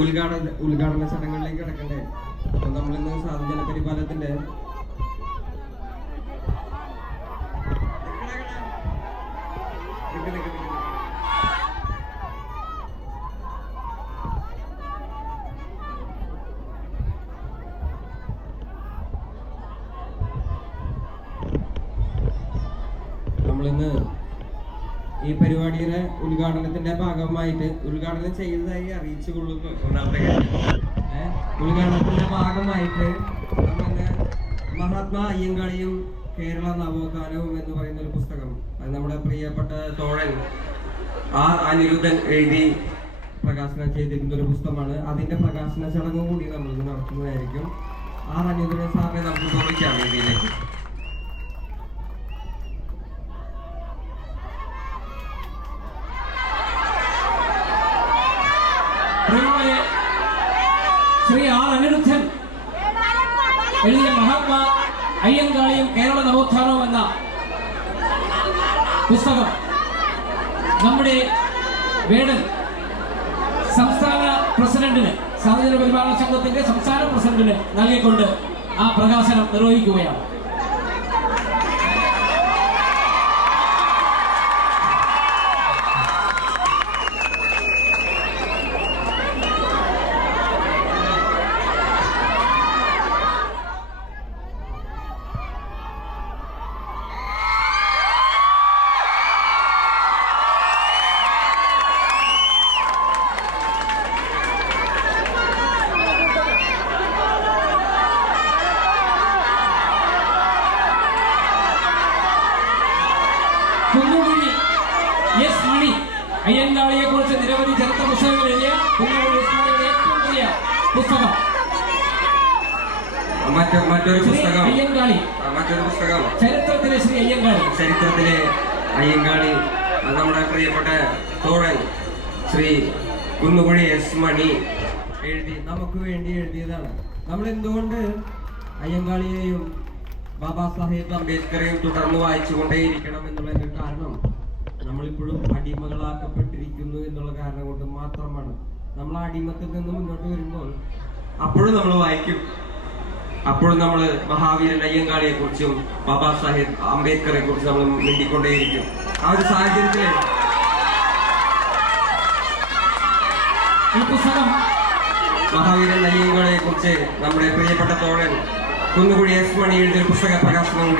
ഉദ്ഘാടന ഉദ്ഘാടന ചടങ്ങുകളിലേക്ക് കിടക്കണ്ടേ അപ്പൊ നമ്മളിന്ന് സാധുജന പരിപാലനത്തിന്റെ. നമ്മളിന്ന് ഈ പരിപാടിയുടെ ഉദ്ഘാടനത്തിന്റെ ഭാഗമായിട്ട് ഉദ്ഘാടനം ചെയ്തതായി അറിയിച്ചു കൊള്ളുന്നു. ഒന്നാമത്തെ ഉദ്ഘാടനത്തിന്റെ ഭാഗമായിട്ട് മഹാത്മാ അയ്യങ്കളിയും കേരള നവോത്ഥാനവും എന്ന് പറയുന്ന ഒരു പുസ്തകം. അത് നമ്മുടെ പ്രിയപ്പെട്ട തോഴൻ ആ അനിരുദ്ധൻ എഴുതി പ്രകാശനം ചെയ്തിരുന്ന ഒരു പുസ്തകമാണ്. അതിന്റെ പ്രകാശന ചടങ്ങും കൂടി നമ്മൾ നടത്തുന്നതായിരിക്കും. ആ അനിരുദ്ധൻ സാറിനെ നമുക്ക് തോന്നിക്കാം പ്രിയമുള്ളവരെ, ശ്രീ ആർ അനിരുദ്ധൻ എഴുതിയ മഹാത്മാ അയ്യങ്കാളിയും കേരള നവോത്ഥാനവും എന്ന പുസ്തകം നമ്മുടെ വേടൻ സംസ്ഥാന പ്രസിഡന്റിന് സാധുജന പരിപാലന സംഘത്തിന്റെ സംസ്ഥാന പ്രസിഡന്റിന് നൽകിക്കൊണ്ട് ആ പ്രകാശനം നിർവഹിക്കുകയാണ് കുന്നുകുഴി എസ് മണി അയ്യങ്കാളിയെ കുറിച്ച് നിരവധി ചരിത്ര പുസ്തകങ്ങൾ എഴുതിയ കുന്നുകുഴി എസ് മണിയുടെ ഏറ്റവും വലിയ പുസ്തകം മറ്റു മറ്റൊരു മറ്റൊരു പുസ്തകം. അയ്യങ്കാളി. മറ്റൊരു പുസ്തകം. ചരിത്രത്തിലെ ശ്രീ അയ്യങ്കാളി. ചരിത്രത്തിലെ അയ്യങ്കാളി. അത് നമ്മുടെ പ്രിയപ്പെട്ട തോഴൻ ശ്രീ കുന്നുകുഴി എസ് മണി എഴുതി നമുക്ക് വേണ്ടി എഴുതിയതാണ്. നമ്മൾ എന്തുകൊണ്ട് അയ്യങ്കാളിയെയും ബാബാ സാഹേബ് അംബേദ്കറെയും തുടർന്ന് വായിച്ചുകൊണ്ടേയിരിക്കണം എന്നുള്ളതിന്റെ കാരണം നമ്മളിപ്പോഴും അടിമകളാക്കപ്പെട്ടിരിക്കുന്നു എന്നുള്ള കാരണം കൊണ്ട് മാത്രമാണ്. നമ്മൾ അടിമത്തിൽ നിന്ന് മുന്നോട്ട് വരുമ്പോൾ അപ്പോഴും നമ്മൾ വായിക്കും. അപ്പോഴും നമ്മൾ മഹാവീരൻ അയ്യങ്കാളിയെ കുറിച്ചും ബാബാ സാഹേബ് അംബേദ്കറെ കുറിച്ച് നമ്മൾ മിണ്ടിക്കൊണ്ടേയിരിക്കും. ആ ഒരു സാഹചര്യത്തിൽ മഹാവീരൻ അയ്യങ്കാളിയെ കുറിച്ച് നമ്മുടെ പ്രിയപ്പെട്ട തോഴൻ കുന്നുകുടി എസ് മണി എഴുതിയ പുസ്തക പ്രകാശനം